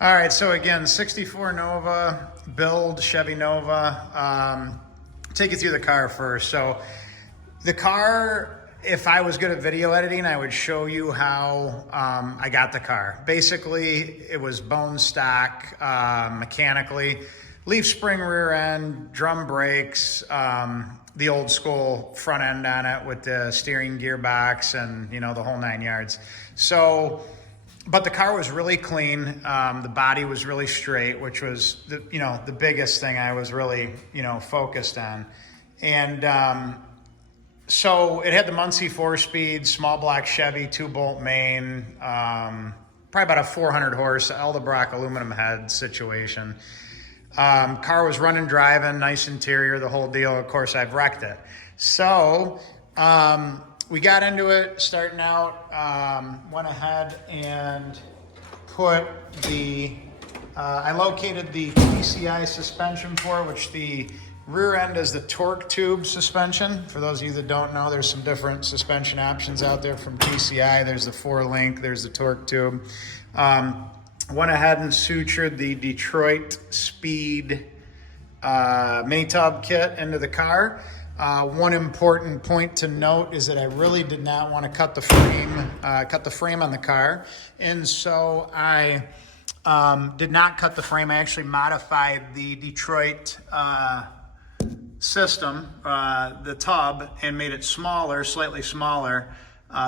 All right, so again, 64 Nova, build Chevy Nova. Take you through the car first. So the car, if I was good at video editing, I would show you how I got the car. Basically, it was bone stock mechanically. Leaf spring rear end, drum brakes, the old school front end on it with the steering gearbox and, you know, the whole 9 yards. So, but the car was really clean. The body was really straight, which was the biggest thing I was really, focused on. And so it had the Muncie 4-speed, small block Chevy, 2-bolt main, probably about a 400 horse Eldebrock aluminum head situation. Car was running, driving, nice interior, the whole deal. Of course, I've wrecked it. So we got into it starting out, went ahead and put I located the TCI suspension for it, which the rear end is the torque tube suspension. For those of you that don't know, there's some different suspension options out there from TCI. There's the 4-link, there's the torque tube. Went ahead and sutured the Detroit Speed mini tub kit into the car. One important point to note is that I really did not want to cut the frame on the car, and so I did not cut the frame. I actually modified the Detroit system, the tub, and made it smaller, slightly smaller,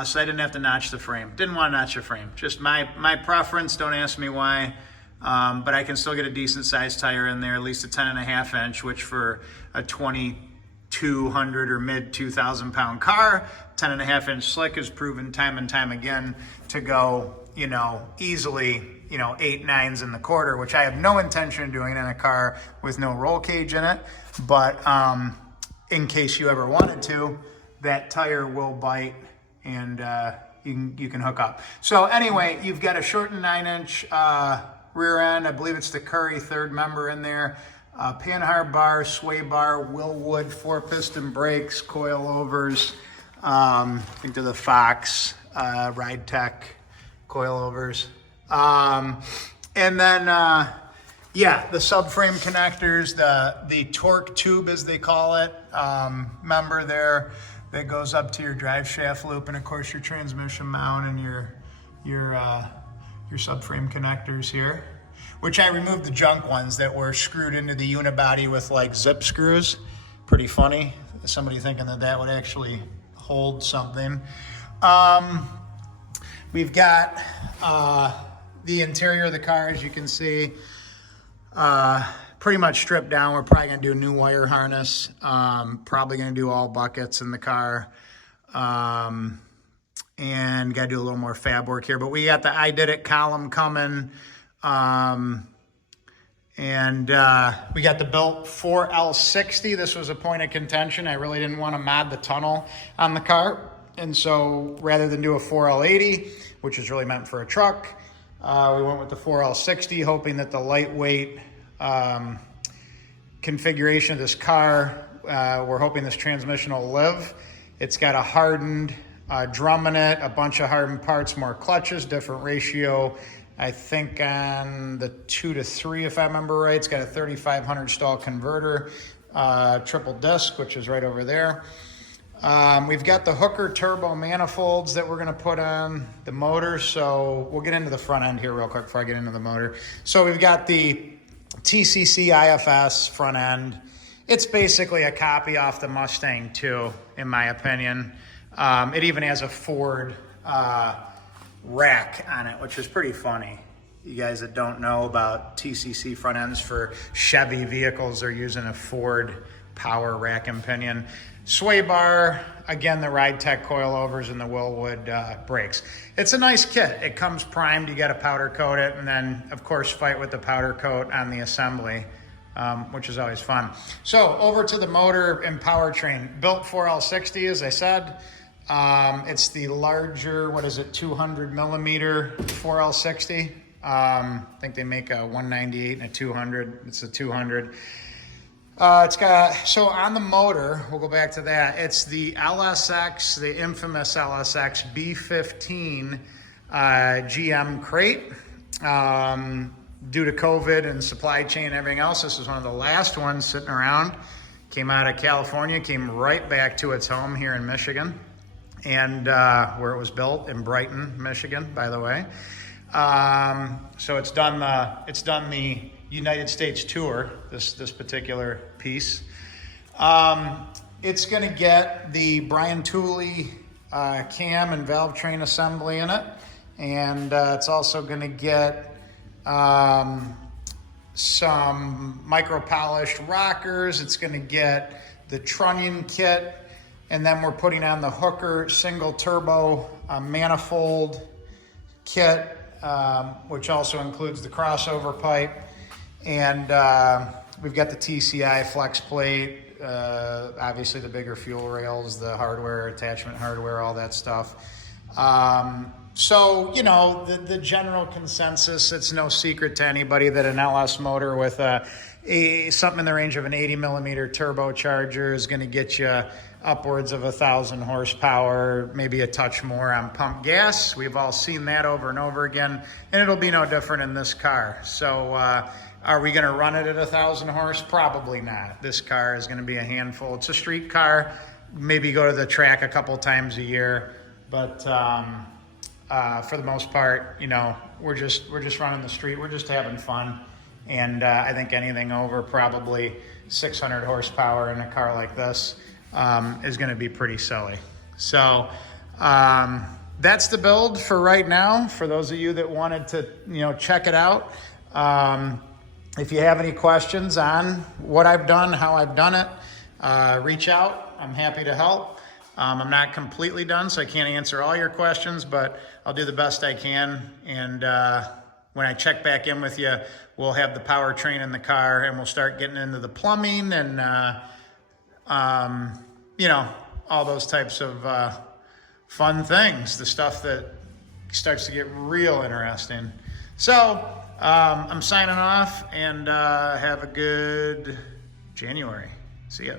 so I didn't have to notch the frame. Didn't want to notch the frame. Just my preference. Don't ask me why. But I can still get a decent sized tire in there, at least a 10.5 inch, which for a 2,200 or mid 2,000 pound car, 10.5 inch slick is proven time and time again to go, easily, 8 9s in the quarter, which I have no intention of doing in a car with no roll cage in it. But in case you ever wanted to, that tire will bite and you can hook up. So anyway, you've got a shortened 9-inch rear end. I believe it's the Curry third member in there. Panhard bar, sway bar, Willwood 4-piston brakes, coilovers. I think they're the Fox Ride Tech coilovers. And then, the subframe connectors, the torque tube, as they call it, member there that goes up to your drive shaft loop, and of course your transmission mount and your subframe connectors here, which I removed the junk ones that were screwed into the unibody with like zip screws. Pretty funny. Somebody thinking that would actually hold something. We've got the interior of the car, as you can see, pretty much stripped down. We're probably gonna do a new wire harness. Probably gonna do all buckets in the car. And gotta do a little more fab work here. But we got the I Did It column coming. We got the built 4L60. This was a point of contention. I really didn't want to mod the tunnel on the car. And so rather than do a 4L80, which is really meant for a truck, we went with the 4L60, hoping that the lightweight configuration of this car, we're hoping this transmission will live. It's got a hardened drum in it, a bunch of hardened parts, more clutches, different ratio. I think on the 2-to-3, if I remember right. It's got a 3500 stall converter, triple disc, which is right over there. We've got the Hooker turbo manifolds that we're going to put on the motor. So we'll get into the front end here real quick before I get into the motor. So we've got the TCC IFS front end. It's basically a copy off the Mustang 2, in my opinion. It even has a Ford rack on it, which is pretty funny. You guys that don't know about TCC front ends for Chevy vehicles are using a Ford power rack and pinion. Sway bar, again, the Ride Tech coilovers and the Willwood brakes. It's a nice kit. It comes primed. You got to powder coat it, and then, of course, fight with the powder coat on the assembly, which is always fun. So over to the motor and powertrain. Built 4L60, as I said. It's the larger, 200 millimeter 4L60. I think they make a 198 and a 200. It's a 200. It's got, so on the motor, we'll go back to that. It's the LSX, the infamous LSX B15 GM crate. due to COVID and supply chain and everything else, this is one of the last ones sitting around. Came out of California, came right back to its home here in Michigan, and where it was built in Brighton, Michigan, by the way. So it's done the United States tour, this particular piece. It's going to get the Brian Tooley cam and valve train assembly in it, and it's also going to get some micro polished rockers. It's going to get the trunnion kit, and then we're putting on the Hooker single turbo manifold kit, which also includes the crossover pipe, and we've got the TCI flex plate, obviously the bigger fuel rails, the hardware, attachment hardware, all that stuff. So, you know, the general consensus, it's no secret to anybody that an LS motor with something in the range of an 80 millimeter turbocharger is going to get you upwards of 1,000 horsepower, maybe a touch more on pump gas. We've all seen that over and over again, and it'll be no different in this car. So are we going to run it at 1,000 horse? Probably not. This car is going to be a handful. It's a street car. Maybe go to the track a couple times a year, but for the most part, you know, we're just running the street. We're just having fun. And I think anything over probably 600 horsepower in a car like this is going to be pretty silly. So that's the build for right now. For those of you that wanted to, you know, check it out. If you have any questions on what I've done, how I've done it, reach out. I'm happy to help. I'm not completely done, so I can't answer all your questions, but I'll do the best I can. And when I check back in with you, we'll have the powertrain in the car, and we'll start getting into the plumbing and, you know, all those types of fun things, the stuff that starts to get real interesting. So I'm signing off, and have a good January. See ya.